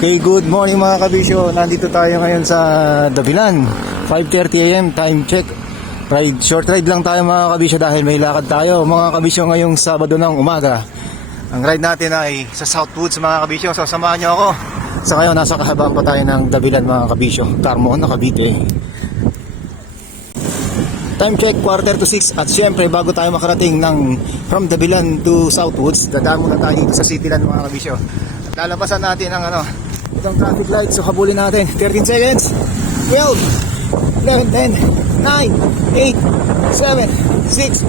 Okay, good morning mga kabisyo. Nandito tayo ngayon sa Dabilan. 5:30 AM, time check. Short ride lang tayo mga kabisyo dahil may lakad tayo mga kabisyo ngayong Sabado ng umaga. Ang ride natin ay sa Southwoods mga kabisyo. So samahan nyo ako. Sa ngayon, nasa kahabaan pa tayo ng Dabilan mga kabisyo. Carmona, Cavite. Time check, 5:45. At syempre, bago tayo makarating from Dabilan to Southwoods, dadaan muna tayo dito sa Cityland mga kabisyo. At lalabasan natin ang itong traffic light. So habulin natin. 13 seconds. 12, 11, 10, 9, 8, 7, 6,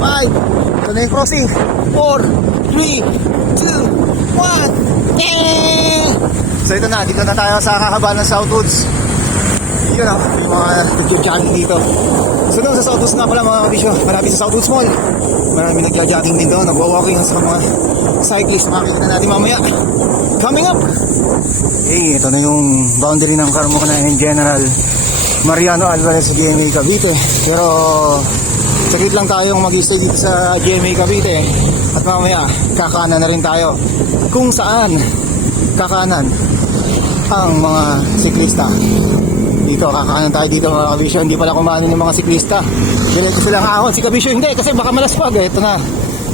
5. Ito na yung crossing. 4, 3, 2, 1. So ito na, dito na tayo sa kakabaan ng Southwoods. Yun o, may mga nag-jogging dito. So doon sa Southwoods nga pala mga kabisyo, malapit sa Southwoods Mall. Maraming nag-jogging din doon, nag-walking sa mga cyclists. Makikita natin mamaya. Coming up! Okay, ito na yung boundary ng Carmona and General Mariano Alvarez sa GMA Cavite. Pero saglit lang tayong mag-stay dito sa GMA Cavite. At mamaya, kakanan na rin tayo. Kung saan kakanan ang mga siklista. Dito, kakanan tayo dito mga kabisyo. Hindi pala kumain ng mga siklista. Diretso silang ahon. Si kabisyo hindi, kasi baka malaspag. Ito na.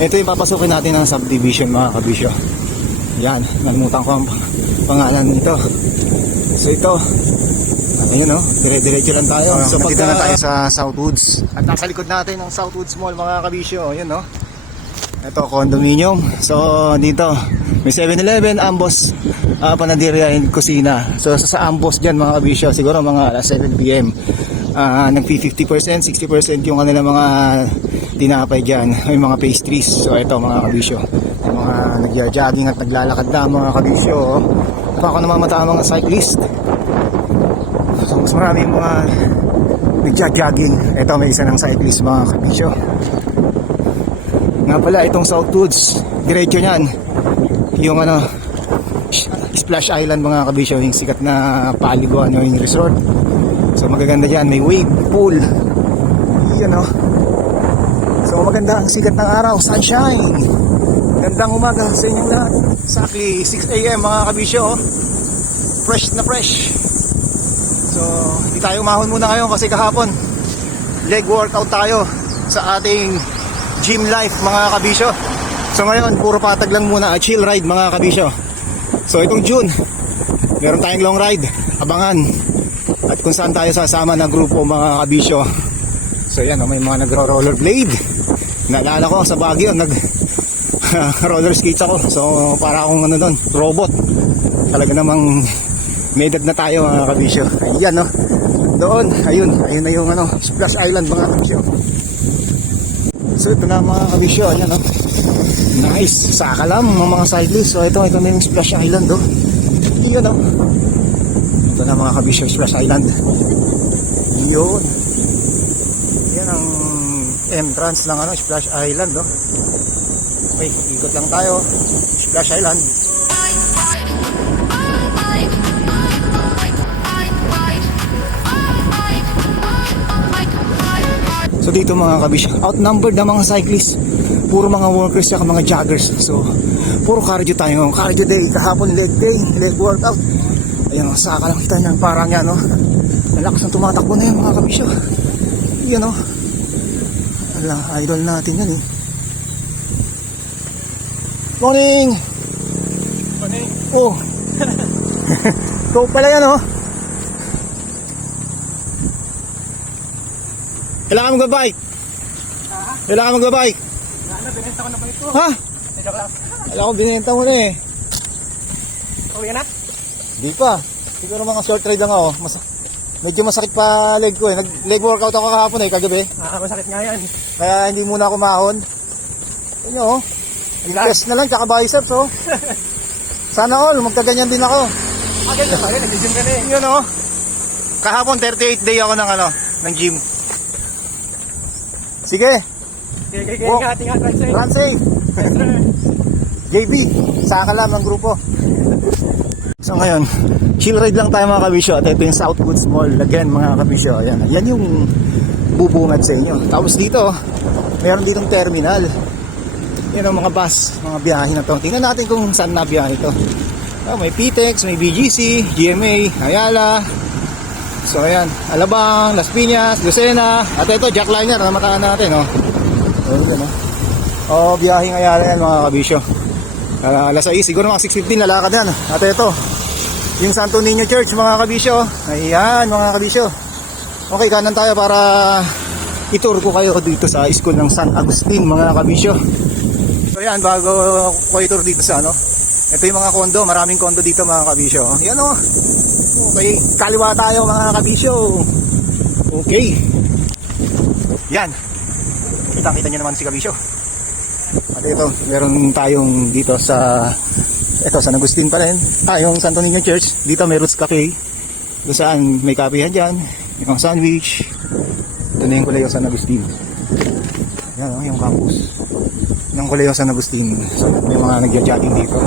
Ito yung papasukin natin ng subdivision mga kabisyo. Yan, nalimutan ko ang pangalan nito. So ito, ayun o, dire-diretso lang tayo. So nandito na tayo sa Southwoods. At nasa likod natin ng Southwoods Mall mga kabisyo. Ayun o. Ito, condominium. So dito, may 7-Eleven, Ambos, Panaderia and Kusina. So sa Ambos dyan mga kabisyo, siguro mga alas 7 PM. Nag-50%, 60% yung kanilang mga tinapay dyan. May mga pastries. So ito mga kabisyo, yung mga nagja-jogging at naglalakad na mga kabisyo. Baka namamata ang mga cyclist. So mas marami yung mga nagja-jogging. Ito may isa ng cyclist mga kabisyo. Nga pala itong Southwoods, diretso nyan yung Splash Island mga kabisyo, yung sikat na paliguan yung resort. So magaganda dyan, may wave pool. Yan o. So maganda ang sikat ng araw, sunshine. Gandang umaga sa inyong lahat. Exactly 6 AM mga kabisyo. Fresh na fresh. So hindi tayo umahon muna ngayon kasi kahapon leg workout tayo sa ating gym life mga kabisyo. So ngayon puro patag lang muna, chill ride mga kabisyo. So itong June meron tayong long ride, abangan. At kung saan tayo sasama na grupo mga kabisyo. So yan, may mga nagro-rollerblade. Naalala ko sa Baguio roller skates ako. So para akong doon, robot. Talaga namang may edad na tayo mga kabisyo. Ayan no. Doon, ayun na yung Splash Island mga kabisyo. So ito na mga kabisyo, ayan no. Nice, saka lang mga cyclists. So ito na yung Splash Island oh. Ayan no. Ito na mga kabisyo, Splash Island. Yun. Yan ang entrance ng Splash Island oh. Okay, ikot lang tayo. Splash Island. So dito mga kabisyo, outnumbered na mga cyclists. Puro mga workers at mga joggers. So puro cardio tayo. Cardio day, kahapon leg day, leg workout. Ayan o, saka lang kita niyan, parang yan o. Nalakas na tumatakbo na yan mga kabisyo. Yan o. Ala, idol natin yan eh. Morning! Morning! Oh! Ikaw pala yan o. Kailangan magbabike. Kailangan magbabike. Binenta ko na ba ito? Ha? Joke lang. Alam ko binenta mo na eh. Uwi ka na? Di pa. Siguro mga short ride lang ako. Medyo masakit pa leg ko eh. Nag-leg workout ako kahapon eh, kagabi. Masakit nga yan. Kaya hindi muna ako mahon. Yun nyo oh. Chest na lang, tsaka biceps oh. Sana all, magkaganyan din ako. Ganyan pa rin, nag-gym ka na eh. Yun oh. Kahapon 38 day ako ng gym. Sige. Ingat, right side. Run safe. JB, saka lang ng grupo. So ngayon, chill ride lang tayo mga kabisyo. At ito yung Southwoods Mall again mga kabisyo. Ayan, yan yung bubungad sa inyo. Tapos dito, meron ditong terminal. Yan ang mga bus, mga biyahe na to. Tingnan natin kung saan na biyahe ito. May PTEX, may BGC, GMA, Ayala. So ayan, Alabang, Las Piñas, Lucena. At ito, jackliner na mataan natin, no? Biyaheng Ayala yan mga kabisyo. Alas 6, siguro mga 6:15 lalakad yan. At ito, yung Santo Niño Church mga kabisyo. Ayan mga kabisyo. Okay, kanan tayo para itour ko kayo dito sa school ng San Agustin mga kabisyo. So yan, bago ko itour dito sa ano, ito yung mga kondo, maraming kondo dito mga kabisyo. Yan o. Okay, kaliwa tayo mga kabisyo. Okay. Yan. Kita-kita nyo naman si kabisyo. At ito, meron tayong dito sa San Agustin pa rin. Yung Santo Niño Church. Dito may Roots Cafe. Doon saan may kapihan dyan. Yung sandwich. Ito na yung Colegio San Agustin. Yan yung campus ng Colegio San Agustin. So, may mga nagja-jogging dito.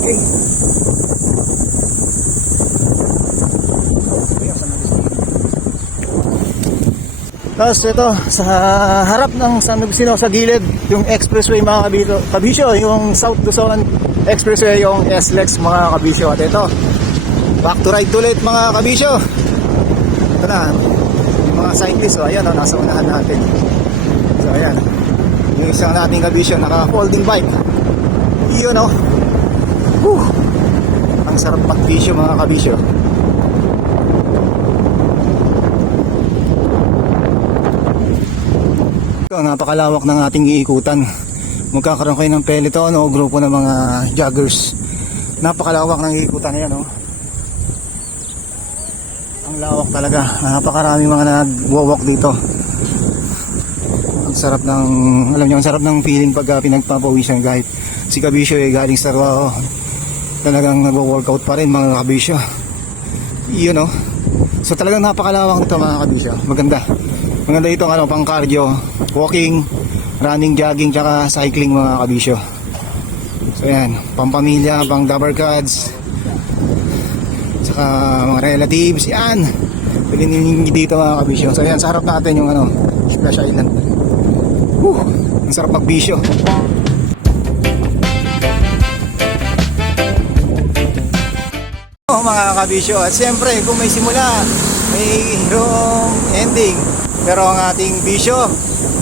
Okay. Tapos ito, sa harap ng San Agustin, sa gilid, yung expressway mga kabisyo, yung South Luzon Expressway, yung SLEX mga kabisyo. At ito, back to right ulit mga kabisyo. Ito na, yung mga cyclists, ayan, nasa unahan natin. So ayan, yung isang nating kabisyo, naka-folding bike. Yun o. Ang sarap magbisyo mga kabisyo. Ito, napakalawak ng ating iikutan. Magkakaroon kayo ng peloton o grupo ng mga joggers. Napakalawak ng iikutan na yan, no? Ang lawak talaga. Napakaraming mga nag-walk dito. Ang sarap ng, alam niyo, ang sarap ng feeling pag pinagpapawisan kahit si kabisyo galing sa trabaho. Talagang nag-workout pa rin mga kabisyo. Yun, no? So talagang napakalawak nito mga kabisyo. Maganda. Maganda itong pang cardio, walking, running, jogging, tsaka cycling mga kabisyo. So yan, pang pamilya, pang dabarkads, tsaka mga relatives, yan. Pwede ninyo dito mga kabisyo. So yan, sa harap natin yung Splash Island. Ang sarap magbisyo. Mga kabisyo, at siyempre kung may simula, mayroong ending. Pero ang ating bisyo,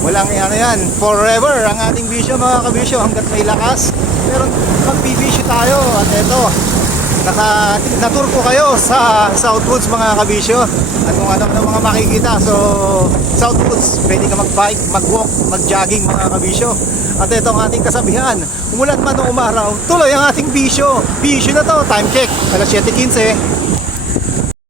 walang yan, forever ang ating bisyo mga kabisyo hanggat may lakas. Pero magbibisyo tayo at eto, na-tour ko kayo sa Southwoods mga kabisyo. At kung ano mga makikita, so Southwoods, pwede ka mag-bike, mag-walk, mag-jogging mga kabisyo. At ito ang ating kasabihan, umulan man o umaraw, tuloy ang ating bisyo. Bisyo na to, time check, alas 7:15.